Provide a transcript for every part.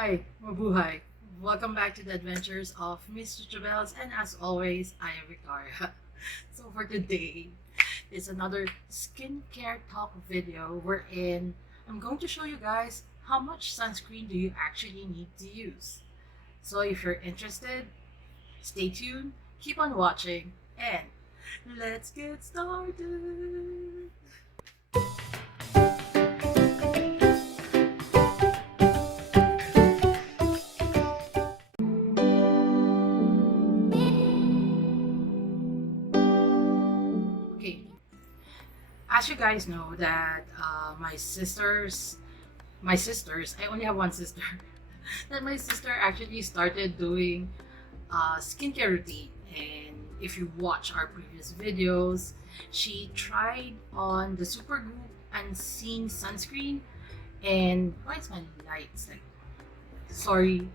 Hi, mabuhay. Welcome back to the Adventures of Miss Chuchubells, and as always, I am Victoria. So for today, it's another skincare talk video wherein I'm going to show you guys how much sunscreen do you actually need to use. So if you're interested, stay tuned, keep on watching, and let's get started. Okay, as you guys know that my sisters, I only have one sister, that my sister actually started doing skincare routine. And if you watch our previous videos, she tried on the Supergoop Unseen Sunscreen. And why is my lights like, sorry.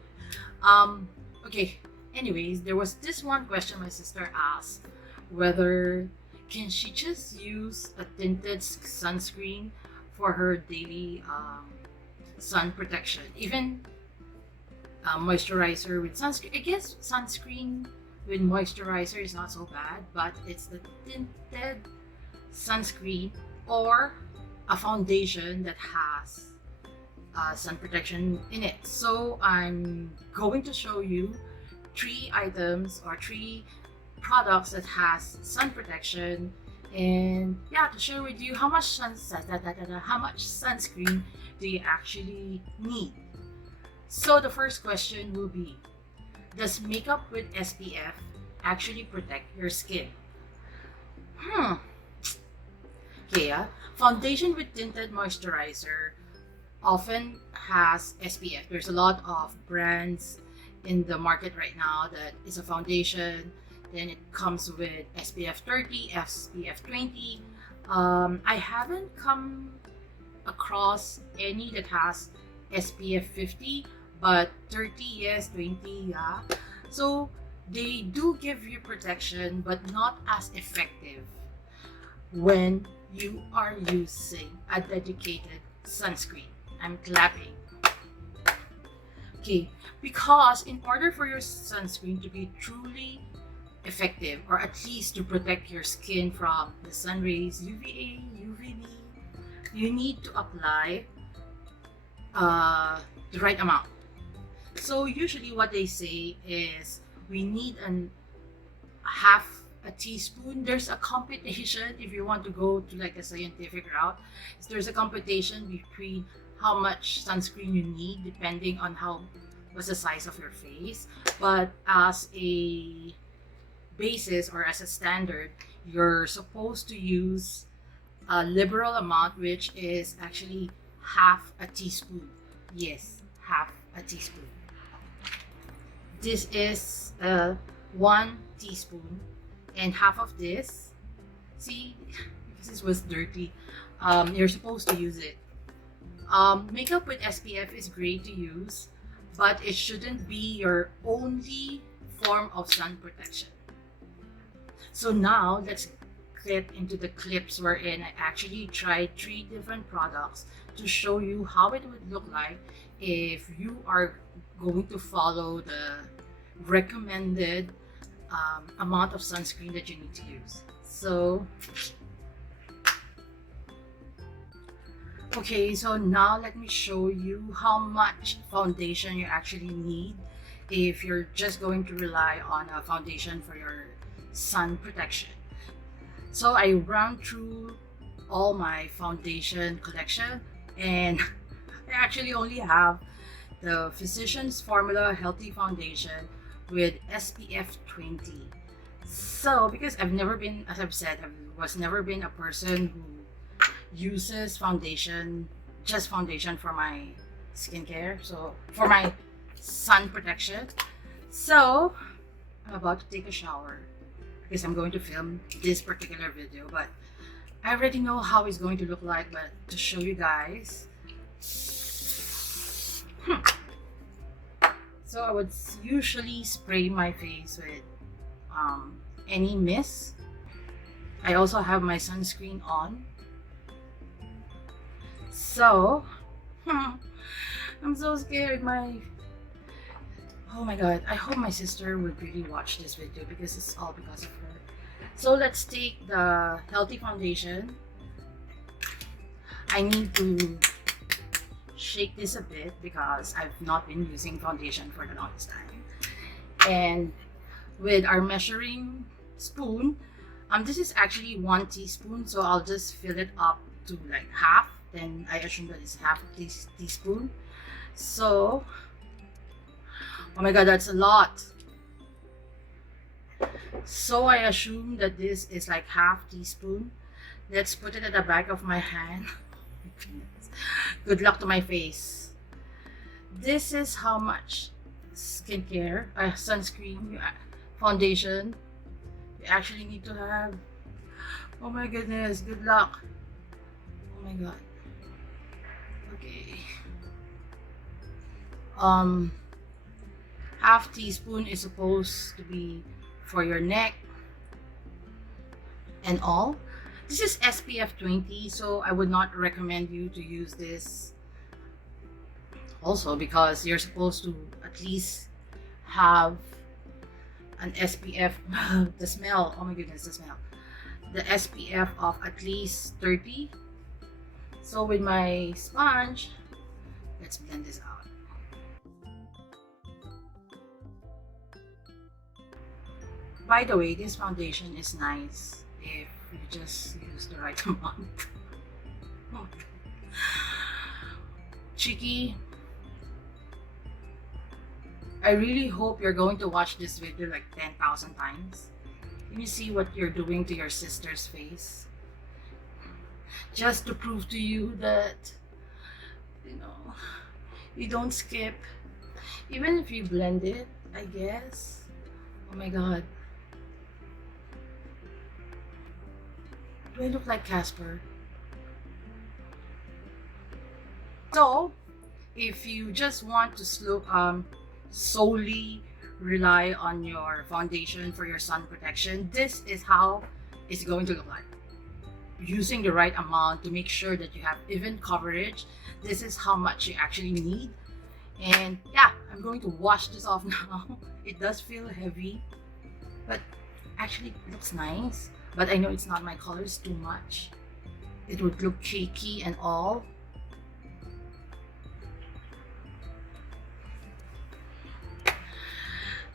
Okay, anyways, there was this one question my sister asked, whether can she just use a tinted sunscreen for her daily sun protection, even moisturizer with sunscreen. I guess sunscreen with moisturizer is not so bad, but it's the tinted sunscreen or a foundation that has sun protection in it. So I'm going to show you three items or three products that has sun protection, and yeah, to share with you how much sunscreen do you actually need. So the first question will be, does makeup with SPF actually protect your skin? Okay, foundation with tinted moisturizer often has SPF. There's a lot of brands in the market right now that is a foundation. Then it comes with SPF 30, SPF 20. I haven't come across any that has SPF 50, but 30 yes, 20 yeah. So they do give you protection, but not as effective when you are using a dedicated sunscreen. I'm clapping. Okay, because in order for your sunscreen to be truly effective, or at least to protect your skin from the sun rays, UVA, UVB, you need to apply the right amount. So usually what they say is we need half a teaspoon. There's a computation if you want to go to like a scientific route. There's a computation between how much sunscreen you need depending on what's the size of your face. But as a basis or as a standard, you're supposed to use a liberal amount, which is actually half a teaspoon. Yes, half a teaspoon. This is 1 teaspoon, and half of this, see, because this was dirty, you're supposed to use it. Makeup with SPF is great to use, but it shouldn't be your only form of sun protection. So now let's get into the clips wherein I actually tried 3 different products to show you how it would look like if you are going to follow the recommended amount of sunscreen that you need to use. So okay, so now let me show you how much foundation you actually need if you're just going to rely on a foundation for your sun protection. So I ran through all my foundation collection, and I actually only have the Physicians Formula Healthy Foundation with SPF 20. So because I've never been, as I've said, I was never been a person who uses foundation, just foundation for my skincare, so for my sun protection. So I'm about to take a shower because I'm going to film this particular video, but I already know how it's going to look like. But to show you guys, so I would usually spray my face with any mist. I also have my sunscreen on. So I'm so scared. Oh my god, I hope my sister would really watch this video because it's all because of her. So let's take the healthy foundation. I need to shake this a bit because I've not been using foundation for the longest time. And with our measuring spoon, this is actually 1 teaspoon, so I'll just fill it up to like half. Then I assume that it's half of this teaspoon. So, oh my god, that's a lot. So I assume that this is like half teaspoon. Let's put it at the back of my hand. Good luck to my face. This is how much skincare, sunscreen, foundation you actually need to have. Oh my goodness, good luck. Oh my god. Okay. Half teaspoon is supposed to be for your neck and all. This is SPF 20, so I would not recommend you to use this also because you're supposed to at least have an SPF, the smell, oh my goodness, the smell, the SPF of at least 30. So with my sponge, let's blend this out. By the way, this foundation is nice if you just use the right amount. Cheeky, I really hope you're going to watch this video like 10,000 times. Can you see what you're doing to your sister's face? Just to prove to you that, you know, you don't skip. Even if you blend it, I guess. Oh my god. Do I look like Casper? So, if you just want to solely rely on your foundation for your sun protection, this is how it's going to look like. Using the right amount to make sure that you have even coverage. This is how much you actually need. And yeah, I'm going to wash this off now. It does feel heavy, but actually it looks nice. But I know it's not my colors too much. It would look cakey and all.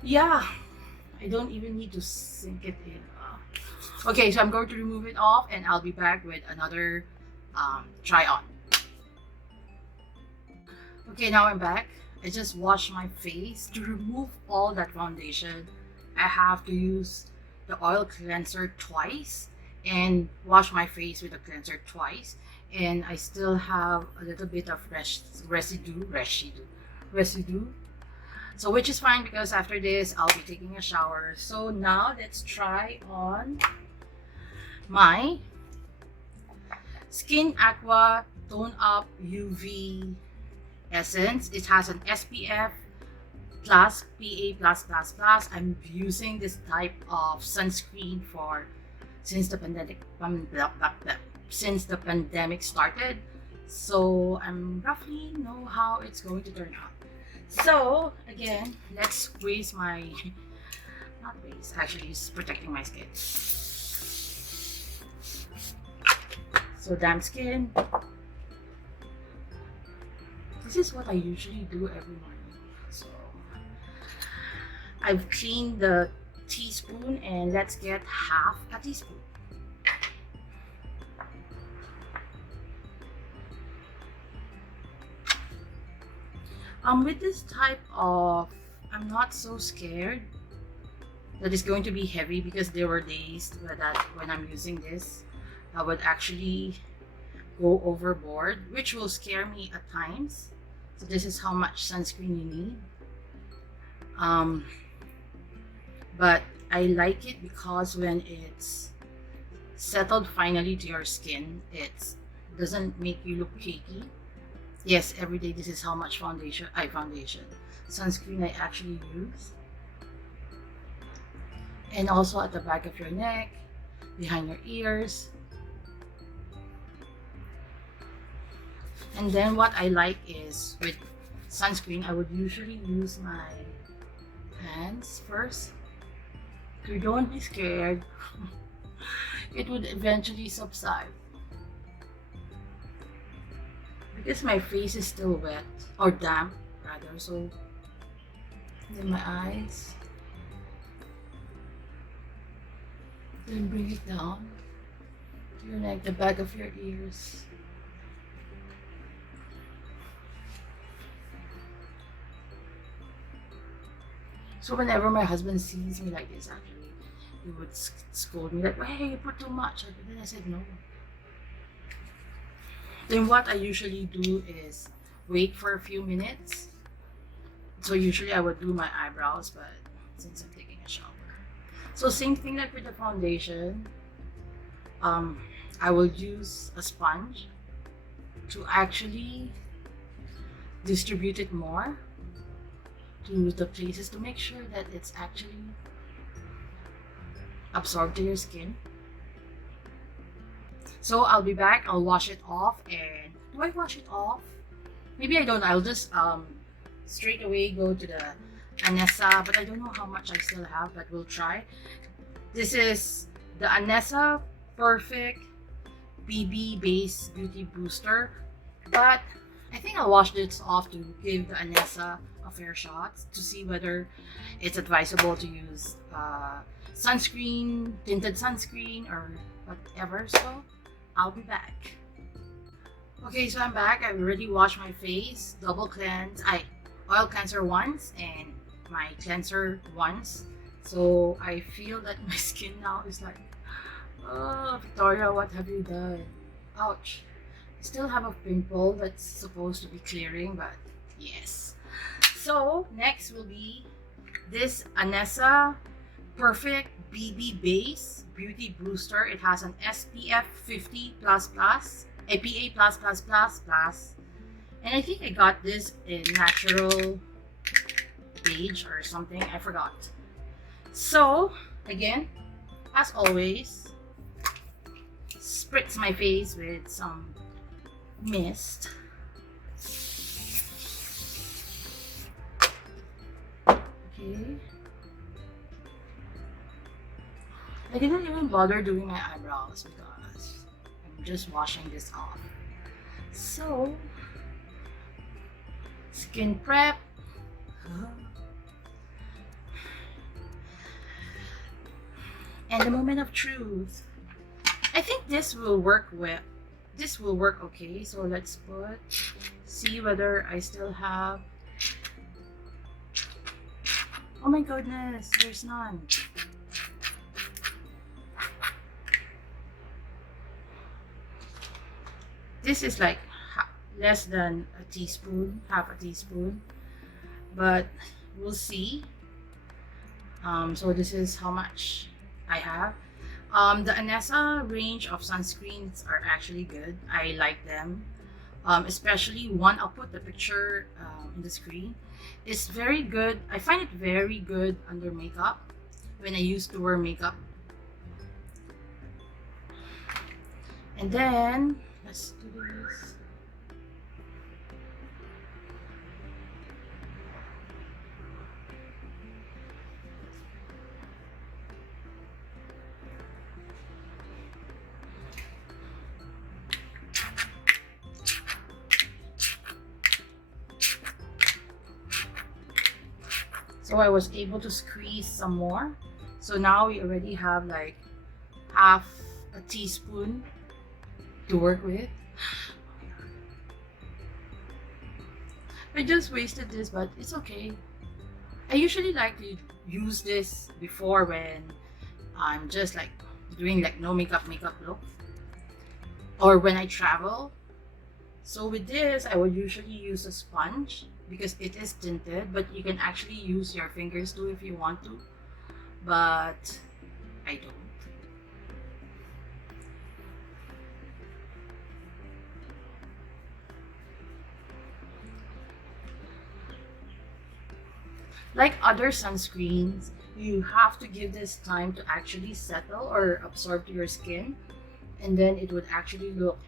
Yeah, I don't even need to sink it in. Okay, so I'm going to remove it off and I'll be back with another try on. Okay, now I'm back. I just washed my face. To remove all that foundation, I have to use the oil cleanser twice and wash my face with the cleanser twice. And I still have a little bit of residue. So which is fine because after this, I'll be taking a shower. So now let's try on my Skin Aqua Tone Up UV Essence. It has an SPF plus PA+++. I'm using this type of sunscreen since the pandemic started. So I'm roughly know how it's going to turn out. So again, let's squeeze my, not waste, actually it's protecting my skin. So damp skin. This is what I usually do every morning. So I've cleaned the teaspoon and let's get half a teaspoon. With this type of, I'm not so scared that it's going to be heavy because there were days that when I'm using this, I would actually go overboard, which will scare me at times. So this is how much sunscreen you need. But I like it because when it's settled finally to your skin, it doesn't make you look cakey. Yes, every day this is how much sunscreen I actually use. And also at the back of your neck, behind your ears. And then what I like is with sunscreen, I would usually use my hands first. So don't be scared. It would eventually subside. Because my face is still wet, or damp rather, so then my eyes. Then bring it down to your neck, the back of your ears. So whenever my husband sees me like this, actually, he would scold me like, "Hey, you put too much." But then I said no. Then what I usually do is wait for a few minutes. So usually I would do my eyebrows, but since I'm taking a shower. So same thing like with the foundation. I will use a sponge to actually distribute it more to the places to make sure that it's actually absorbed to your skin. So I'll be back. I'll wash it off. And do I wash it off? Maybe I don't. I'll just straight away go to the Anessa, but I don't know how much I still have, but we'll try. This is the Anessa Perfect BB Base Beauty Booster, but I think I'll wash this off to give the Anessa a fair shot to see whether it's advisable to use sunscreen, tinted sunscreen, or whatever. So I'll be back. Okay, so I'm back. I already washed my face, double cleanse. Oil cleanser once and my cleanser once. So I feel that my skin now is like, oh, Victoria, what have you done? Ouch. I still have a pimple that's supposed to be clearing, but yes. So next will be this Anessa Perfect BB Base Beauty Booster. It has an SPF 50++, PA++++, and I think I got this in natural beige or something. I forgot. So again, as always, spritz my face with some mist. Okay. I didn't even bother doing my eyebrows because I'm just washing this off. So, skin prep. And the moment of truth. I think this will work well. This will work okay. So let's see whether I still have. Oh my goodness, there's none. This is like less than a teaspoon, half a teaspoon, but we'll see. So this is how much I have. The Anessa range of sunscreens are actually good. I like them, especially one. I'll put the picture in the screen. It's very good. I find it very good under makeup when I used to wear makeup. And then let's do this. So I was able to squeeze some more. So now we already have like half a teaspoon to work with. I just wasted this, but it's okay. I usually like to use this before when I'm just like doing like no makeup look, or when I travel. So with this, I would usually use a sponge because it is tinted, but you can actually use your fingers too if you want to, but I don't. Like other sunscreens, you have to give this time to actually settle or absorb to your skin, and then it would actually look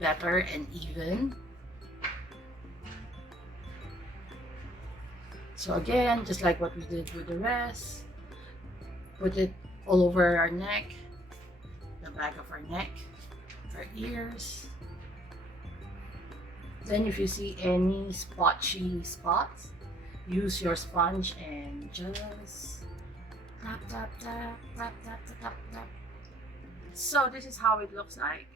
better and even. So again, just like what we did with the rest, put it all over our neck, the back of our neck, our ears. Then if you see any spotchy spots, use your sponge and just tap, tap, tap, tap, tap, tap, tap, tap. So this is how it looks like.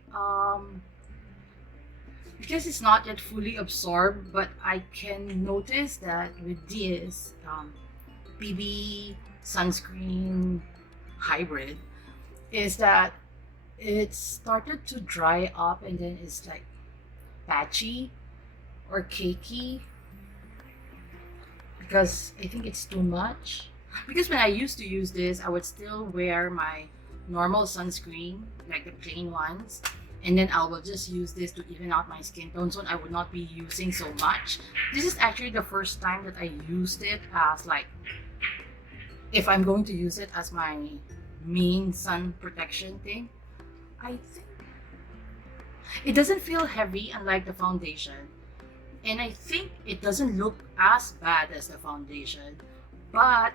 Because it's not yet fully absorbed, but I can notice that with this BB sunscreen hybrid is that it started to dry up and then it's like patchy or cakey because I think it's too much. Because when I used to use this, I would still wear my normal sunscreen, like the plain ones, and then I will just use this to even out my skin tone, so I would not be using so much. This is actually the first time that I used it as like, if I'm going to use it as my main sun protection thing. I think it doesn't feel heavy unlike the foundation, and I think it doesn't look as bad as the foundation, but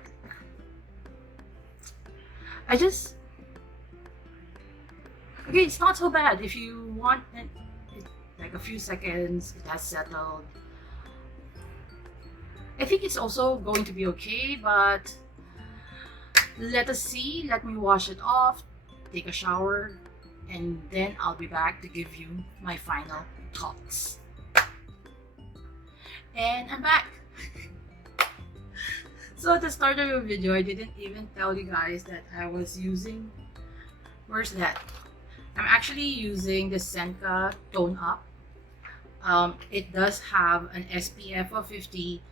okay, it's not so bad. If you want it, like a few seconds, it has settled. I think it's also going to be okay, but let us see. Let me wash it off, take a shower, and then I'll be back to give you my final thoughts. And I'm back. So at the start of the video, I didn't even tell you guys that I was using, where's that? I'm actually using the Senka Tone Up. It does have an SPF of 50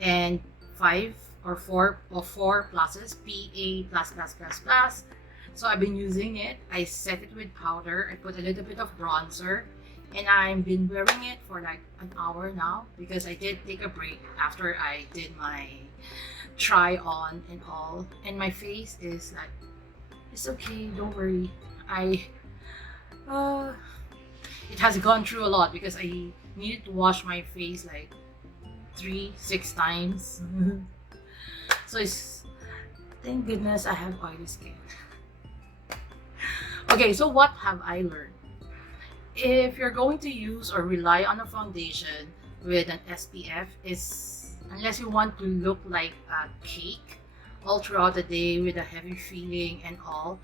and 5 or 4 pluses, PA++++. So I've been using it. I set it with powder. I put a little bit of bronzer, and I've been wearing it for like an hour now because I did take a break after I did my try on and all. And my face is like, it's okay, don't worry. It has gone through a lot because I needed to wash my face like 3-6 times. So it's, thank goodness I have oily skin. Okay, so what have I learned? If you're going to use or rely on a foundation with an SPF, unless you want to look like a cake all throughout the day with a heavy feeling and all,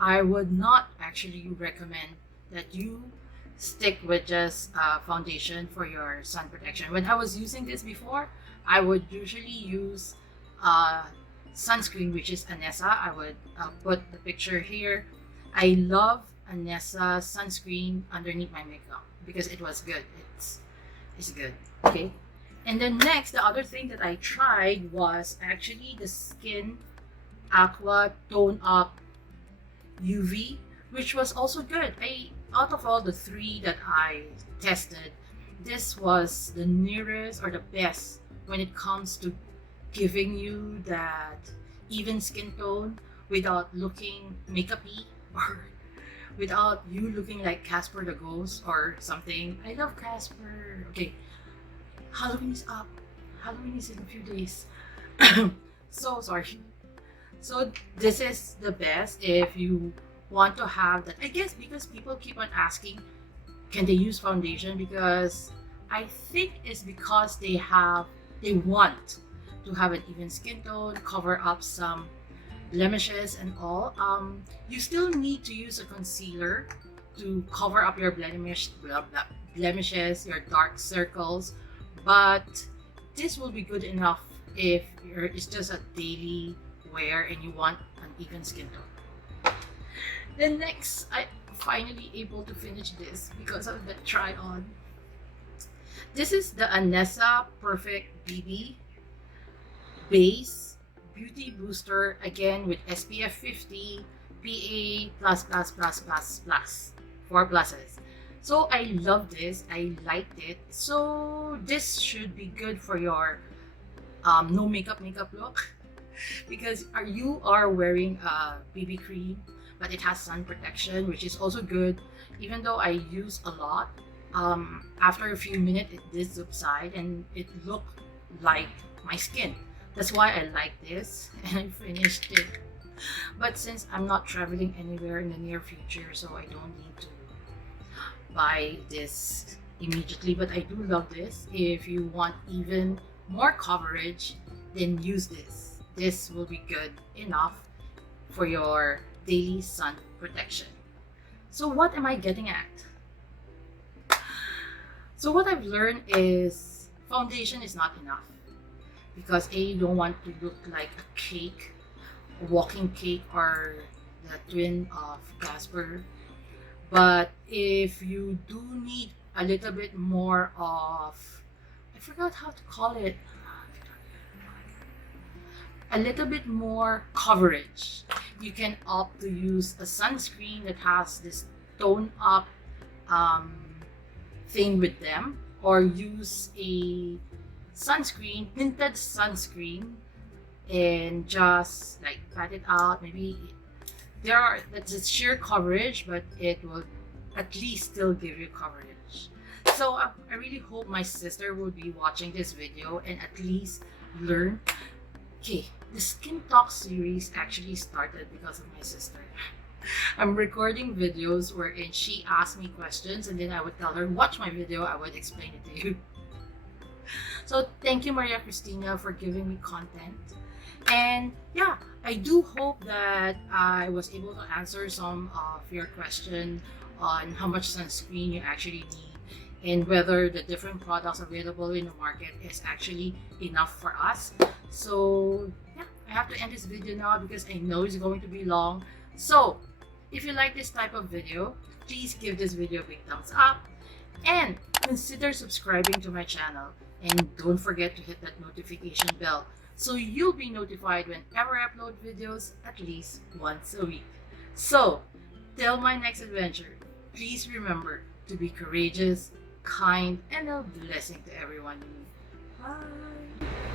I would not actually recommend that you stick with just foundation for your sun protection. When I was using this before, I would usually use sunscreen, which is Anessa. I would put the picture here. I love Anessa sunscreen underneath my makeup because it was good. It's good. Okay. And then next, the other thing that I tried was actually the Skin Aqua Tone Up UV, which was also good. Out of all the 3 that I tested, this was the nearest or the best when it comes to giving you that even skin tone without looking makeup-y or without you looking like Casper the Ghost or something. I love Casper. Okay, Halloween is up. Halloween is in a few days. So sorry. So this is the best if you want to have that. I guess because people keep on asking, can they use foundation? Because I think it's because they want to have an even skin tone, cover up some blemishes and all. You still need to use a concealer to cover up your blemishes, your dark circles, but this will be good enough if it's just a daily wear and you want an even skin tone. Then next, I finally able to finish this because of the try on. This is the Anessa Perfect BB Base Beauty Booster, again with SPF 50, PA+++++, 4 pluses. So I love this. I liked it. So this should be good for your no makeup look because you are wearing a BB cream, but it has sun protection, which is also good. Even though I use a lot, after a few minutes it did subside and it looked like my skin. That's why I like this and I finished it. But since I'm not traveling anywhere in the near future, so I don't need to buy this immediately. But I do love this. If you want even more coverage, then use this. This will be good enough for your daily sun protection. So what am I getting at? So what I've learned is foundation is not enough, because A, you don't want to look like a cake, a walking cake, or the twin of Casper. But if you do need a little bit more of, I forgot how to call it, a little bit more coverage, you can opt to use a sunscreen that has this tone up thing with them, or use a sunscreen, tinted sunscreen, and just like pat it out. Maybe that's a sheer coverage, but it will at least still give you coverage. So I really hope my sister will be watching this video and at least learn. Okay, the Skin Talk series actually started because of my sister. I'm recording videos wherein she asked me questions and then I would tell her, watch my video, I would explain it to you. So thank you, Maria Cristina, for giving me content. And yeah, I do hope that I was able to answer some of your question on how much sunscreen you actually need and whether the different products available in the market is actually enough for us. So yeah, I have to end this video now because I know it's going to be long. So if you like this type of video, please give this video a big thumbs up and consider subscribing to my channel. And don't forget to hit that notification bell so you'll be notified whenever I upload videos at least once a week. So till my next adventure, please remember to be courageous, kind, and a blessing to everyone you meet. Bye!